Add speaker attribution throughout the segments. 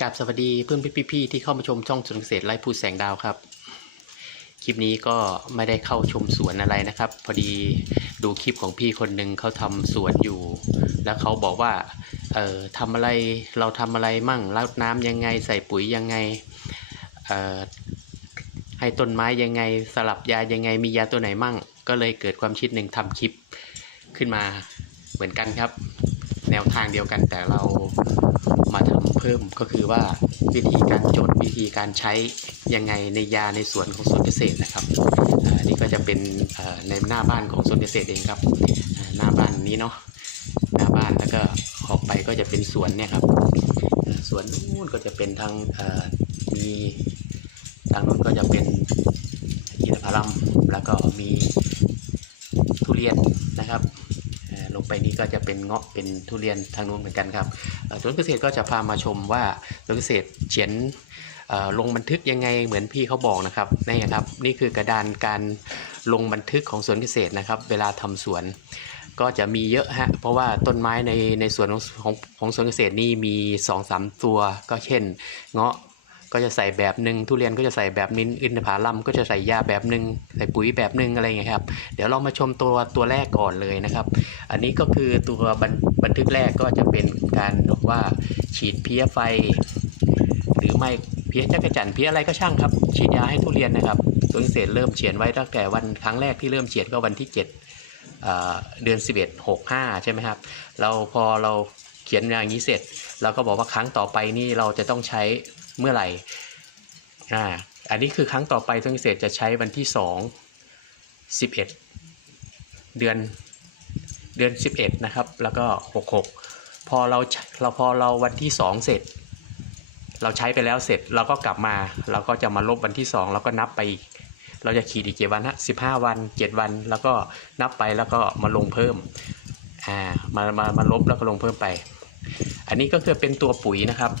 Speaker 1: กับสวัสดีเพื่อนพี่ๆที่เข้ามาชมช่องสวนเกษตรไร่พูดแสงดาวครับ คลิปนี้ก็ไม่ได้เข้าชมสวนอะไรนะครับ พอดีดูคลิปของพี่คนหนึ่งเขาทำสวนอยู่ แล้วเขาบอกว่าเอ่อทำอะไรเราทำอะไรมั่งรดน้ำยังไง ใส่ปุ๋ยยังไงเอ่อให้ต้นไม้ยังไงสลับยายังไงมียาตัวไหนมั่ง ก็เลยเกิดความคิดหนึ่งทำคลิปขึ้นมาเหมือนกันครับ แนวทางเดียวกันแต่เรามาทำ เพิ่มก็คือว่าวิธีการจดวิธีการใช้ยังไงในยาในสวนของสวนเกษตรนะครับนี่ก็จะเป็นในหน้าบ้านของสวนเกษตรเองครับหน้าบ้านนี้เนาะหน้าบ้านแล้วก็ออกไปก็จะเป็นสวนเนี่ยครับสวนนู้นก็จะเป็นทางมีทางนู้นก็จะเป็นอินทผลัมแล้วก็มีทุเรียนนะครับ งไปนี้ก็จะเป็นเงาะเป็นทุเรียนทางนู้นเหมือนกันครับสวนเกษตรก็จะพามาชมว่าสวนเกษตรเขียนลงบันทึกยังไงเหมือนพี่เขาบอกนะครับนี่ครับนี่คือกระดานการลงบันทึกของสวนเกษตรนะครับ เวลาทำสวนก็จะมีเยอะฮะเพราะว่าต้นไม้ในในสวนของของของสวนเกษตรนี่มี2อสามตัว ก็เช่น เงาะ ก็จะใส่แบบหนึ่งทุเรียนก็จะใส่แบบนิ้นอินทผลัมก็จะใส่ยาแบบหนึ่งใส่ปุ๋ยแบบหนึ่งอะไรเงี้ยครับ เดี๋ยวเรามาชมตัวตัวแรกก่อนเลยนะครับ อันนี้ก็คือตัวบันบันทึกแรกก็จะเป็นการบอกว่าฉีดเพี้ยไฟ หรือไม่เพี้ยจักรจันเพี้ยอะไรก็ช่างครับ ฉีดยาให้ทุเรียนนะครับสวนเกษเริ่มเขียนไว้ตั้งแต่วันครั้งแรกที่เริ่มเขียนก็วันที่ 7 เดือน 11 65 ใช่ไหมครับ เราพอเราเขียนอย่างนี้เสร็จเราก็บอกว่าครั้งต่อไปนี่เราจะต้องใช้ เมื่อไหร่อ่าอันนี้คือครั้งต่อไปสวนเกษตรจะใช้วันที่ 2 11 เดือนเดือน 11 นะครับ แล้วก็ 66 พอเราเราพอเราวันที่ 2 เสร็จ เราใช้ไปแล้วเสร็จเราก็กลับมา เราก็จะมาลบวันที่ 2 แล้วก็นับไปอีกเราจะขีดอีกกี่วันฮะ15วัน7วัน แล้วก็นับไปแล้วก็มาลงเพิ่ม อ่า มา มา มาลบแล้วก็ลงเพิ่มไป อันนี้ก็คือเป็นตัวปุ๋ยนะครับ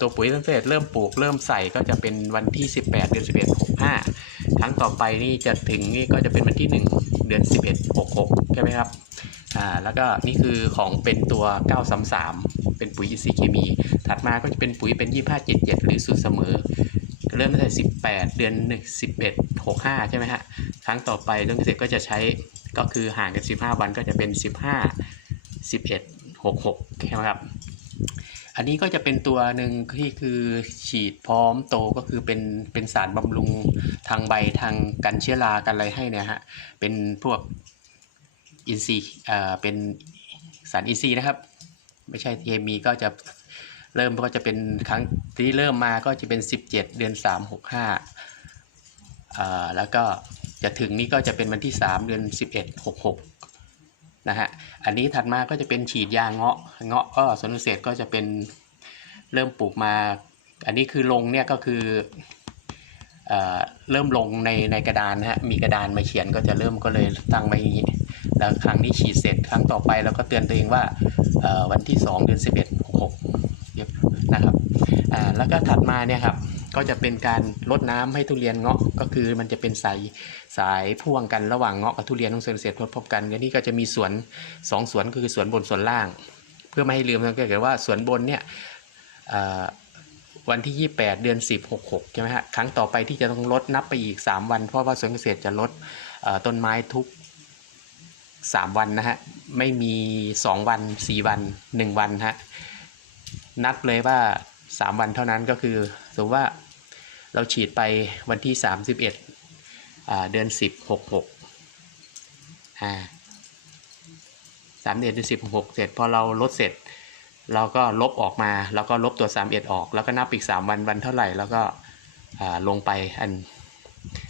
Speaker 1: ตัวปุ๋ยตั้งแต่เริ่มปลูกเริ่มใส่ก็จะเป็นวันที่ 18 เดือน 11 65 ครั้งต่อไปนี่จะถึงนี่ก็จะเป็นวันที่ 1 เดือน 11 66 ใช่ไหมครับอ่าแล้วก็นี่คือของเป็นตัว 933 เป็นปุ๋ยอินทรีย์เคมี ถัดมาก็จะเป็นปุ๋ยเป็น 2577 หรือสูตรเสมอ เริ่มตั้งแต่ 18 เดือน 1 11 65 ใช่ไหมฮะ ครั้งต่อไปเรื่องเกษตรก็จะใช้ก็คือห่างกัน 15 วันก็จะเป็น 15 11 66 ใช่ไหมครับ อันนี้ก็จะเป็นตัวหนึ่งที่คือฉีดพร้อมโตก็คือเป็นเป็นสารบำรุงทางใบทางกันเชื้อรากันอะไรให้เนี่ยฮะเป็นพวกอินทรีย์เอ่อเป็นสารอินทรีย์นะครับ ไม่ใช่เคมีก็จะเริ่มก็จะเป็นครั้งที่เริ่มมาก็จะเป็น 17 เดือน 3 65อ่าแล้วก็จะถึงนี่ก็จะเป็นวันที่ 3 เดือน 11 66 นะฮะอันนี้ถัดมาก็จะเป็นฉีดยาเงาะเงาะก็สวนเกษตรก็จะเป็นเริ่มปลูกมา อันนี้คือลงเนี่ยก็คือเอเริ่มลงในในกระดานนะฮะมีกระดานมาเขียนก็จะเริ่มก็เลยตั้งไว้อย่างนี้แล้วครั้งนี้ฉีดเสร็จครั้งต่อไปเราก็เตือนตัวเองว่าวันที่ 2 เดือน11 66เย็บนะครับแล้วก็ถัดมาเนี่ยครับ ก็จะเป็นการลดน้ำให้ทุเรียนเงาะก็คือมันจะเป็นสายสายพ่วงกันระหว่างเงาะกับทุเรียนของเกษตรพบกันอันนี้ก็จะมีสวนสองสวนก็คือสวนบนสวนล่าง เพื่อไม่ให้ลืมสังเกตว่าสวนบนเนี่ยวันที่ 28 เดือน 10 66 ใช่ไหมฮะ ครั้งต่อไปที่จะต้องลดนับไปอีก 3 วัน เพราะว่าสวนเกษตรจะลดต้นไม้ทุก 3 วันนะฮะ ไม่มี 2 วัน 4 วัน 1 วันฮะ นับเลยว่า 3 วันเท่านั้นก็คือสมมติว่า เราฉีดไปวันที่ 31 เดือน 10 66อ่า3เดือนเดือน10 66 เสร็จพอเราลดเสร็จ เราก็ลบออกมา แล้วก็ลบตัว 31 ออก แล้วก็นับอีก 3 วันวันเท่าไหร่ แล้วก็ลงไปอัน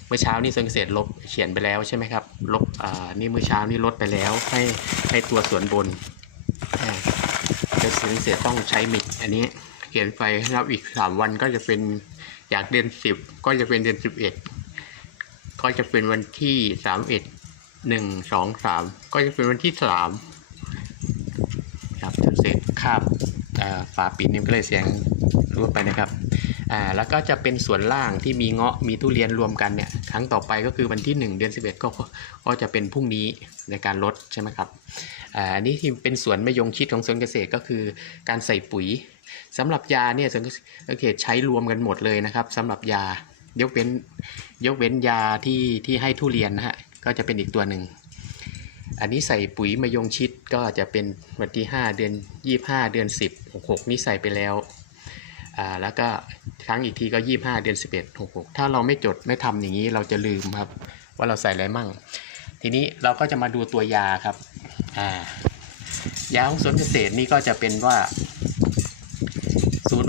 Speaker 1: เมื่อเช้านี่สวนเกษตลบเขียนไปแล้วใช่ไหมครับ ลบอ่านี่เมื่อเช้านี่ลดไปแล้วให้ให้ตัวส่วนบนอ่าจะสวนเกษตรต้องใช้มิกอันนี้ เขียนไปนับอีก3วันก็จะเป็นจากเดือน10ก็จะเป็นเดือน11ก็จะเป็นวันที่31 1 2 3ก็จะเป็นวันที่3ครับเสร็จคาบฝาปิดนี่ก็เลยเสียงรัวไปนะครับอ่าแล้วก็จะเป็นส่วนล่างที่มีเงาะมีทุเรียนรวมกันเนี่ยครั้งต่อไปก็คือวันที่ 1 เดือน 11 ก็ก็จะเป็นพรุ่งนี้ในการลดใช่ไหมครับอ่าอันนี้ที่เป็นสวนไมะยงชิดของสวนเกษตรก็คือการใส่ปุ๋ย สำหรับยาเนี่ยสวนเกตใช้รวมกันหมดเลยนะครับสำหรับยายกเว้นยกเว้นยาที่ที่ให้ทุเรียนนะฮะก็จะเป็นอีกตัวหนึ่ง อันนี้ใส่ปุ๋ยมะยงชิดก็จะเป็นวันที่ 5 เดือน 25 เดือน 10 66 นี่ใส่ไปแล้วอ่าแล้วก็ครั้งอีกทีก็ 25 เดือน 11 66 ถ้าเราไม่จดไม่ทำอย่างนี้เราจะลืมครับ ว่าเราใส่อะไรมั่ง ทีนี้เราก็จะมาดูตัวยาครับอ่ายาของสวนเกษตรนี่ก็จะเป็นว่า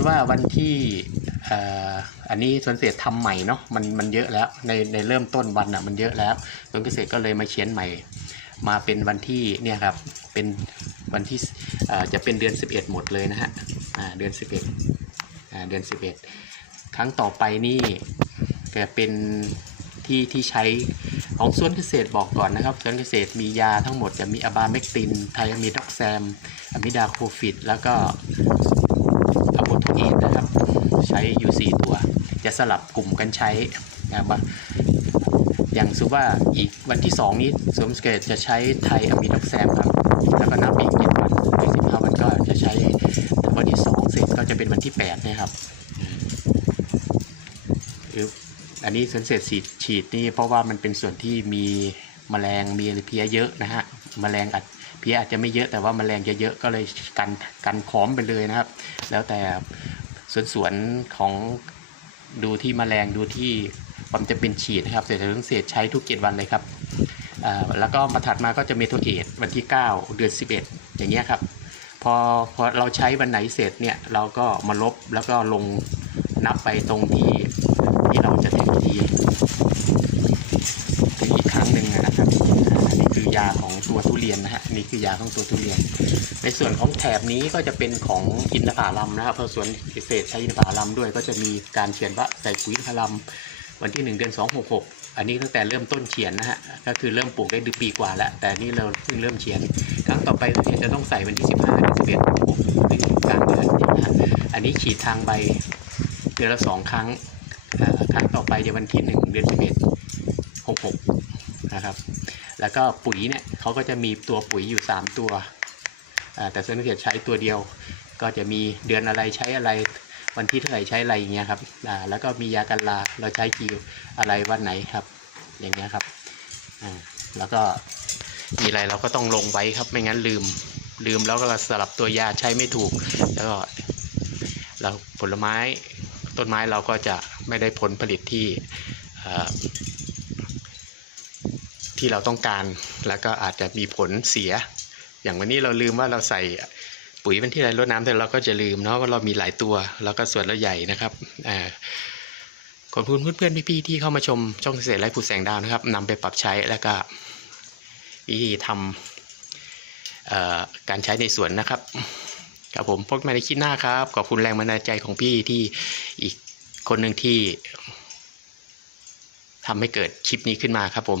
Speaker 1: ว่าวันที่อ,อันนี้สวนเกษตรทำใหม่เนาะมันมันเยอะแล้วในในเริ่มต้นวันอะมันเยอะแล้วสวนเกษตรก็เลยมาเขียนใหม่ มาเป็นวันที่เนี่ยครับเป็นวันที่จะเป็นเดือน 11 หมดเลยนะฮะอ่าเดือน 11อ่าเดือน 11 ครั้งต่อไปนี่จะเป็นที่ที่ใช้ของสวนเกษตรบอกก่อนนะครับสวนเกษตรมียาทั้งหมดจะมีอะบาเมกตินไทอะมีด็อกแซมอะมิดาโคฟิดแล้วก็ อะโบโทเอตนะครับ ใช้อยู่ 4 ตัว จะสลับกลุ่มกันใช้นะครับอย่างสุว่าอีกวันที่ 2 นี้สวมสเกตจะใช้ไทยอะมิด็อกแซมครับ แล้วก็นับอีกเจ็ดวันอีกสิบห้าวันก็จะใช้วันที่ 2 เสร็จก็จะเป็นวันที่ 8 นะครับหรืออันนี้สวนเศษฉีดฉีดนี่เพราะว่ามันเป็นส่วนที่มีแมลงมีเพี้ยเยอะนะฮะแมลงอาจ พี้ยอาจจะไม่เยอะแต่ว่าแมลงจะเยอะก็เลยกันกันพร้อมไปเลยนะครับ แล้วแต่ส่วนสวนของดูที่แมลงดูที่ความจะเป็นฉีดนะครับเศษเรื่องเศษใช้ทุกเจ็ดวันเลยครับแล้วก็มาถัดมาก็จะเมโทเอทวันที่ 9 เดือน 11 อย่างเงี้ยครับพอพอเราใช้วันไหนเสร็จเนี่ยเราก็มาลบแล้วก็ลงนับไปตรงที่ที่เราจะถึงทีถึงอีกครั้งหนึ่งนะครับอ่าอันนี้คือยาของตัวทุเรียนนะฮะนี่คือยาของตัวทุเรียน ในส่วนของแถบนี้ก็จะเป็นของอินทผลัมนะครับเพราะสวนเกษตรใช้อินทผลัมด้วย ก็จะมีการเขียนว่าใส่ปุ๋ยอินทผลัมวันที่ 1 เดือน 266 อันนี้ตั้งแต่เริ่มต้นเขียนนะฮะ ก็คือเริ่มปลูกได้ดืปีกว่าแล้ว แต่นี่เราเพิ่งเริ่มเขียน ครั้งต่อไปเนี่ยจะต้องใส่วันที่ 15เดือน11เดือน6ถึงกลางเดือนนะฮะ อันนี้ฉีดทางใบเดือนละสองครั้ง ครั้งต่อไปจะวันที่ 1 เดือน11 66 นะครับ แล้วก็ปุ๋ยเนี่ยเขาก็จะมีตัวปุ๋ยอยู่ 3 ตัวแต่ส่วนเกษตรใช้ตัวเดียว ก็จะมีเดือนอะไรใช้อะไรวันที่เท่าไหร่ใช้อะไรอย่างเงี้ยครับแล้วก็มียากันลาเราใช้กี่อะไรวันไหนครับ อย่างเงี้ยครับแล้วก็มีอะไรเราก็ต้องลงไว้ครับ ไม่งั้นลืม ลืมแล้วก็สลับตัวยาใช้ไม่ถูก แล้วก็เราผลไม้ต้นไม้เราก็จะไม่ได้ผลผลิตที่ ที่เราต้องการ แล้วก็อาจจะมีผลเสีย อย่างวันนี้เราลืมว่าเราใส่ปุ๋ยเป็นที่ไรรดน้ำแต่เราก็จะลืมเนาะว่าเรามีหลายตัว แล้วก็ส่วนเราใหญ่นะครับขอบคุณเพื่อนๆพี่ๆที่เข้ามาชมช่องเกษตรไร้ผู้แสงดาวนะครับนำไปปรับใช้แล้วก็วิธีทำการใช้ในสวนนะครับครับผมพบกันใหม่ในคลิปหน้าครับ ขอบคุณแรงบันดาลใจของพี่ที่อีกคนหนึ่งที่ทำให้เกิดคลิปนี้ขึ้นมาครับผม